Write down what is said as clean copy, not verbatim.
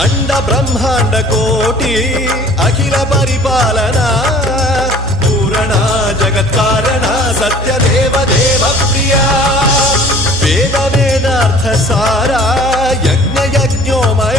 అండ బ్రహ్మాండ కోటి అఖిల పరిపాలన పూరణ జగత్కారణ సత్యదేవ దేవ ప్రియ వేద వేదార్థ సారా యజ్ఞ యజ్ఞోమయ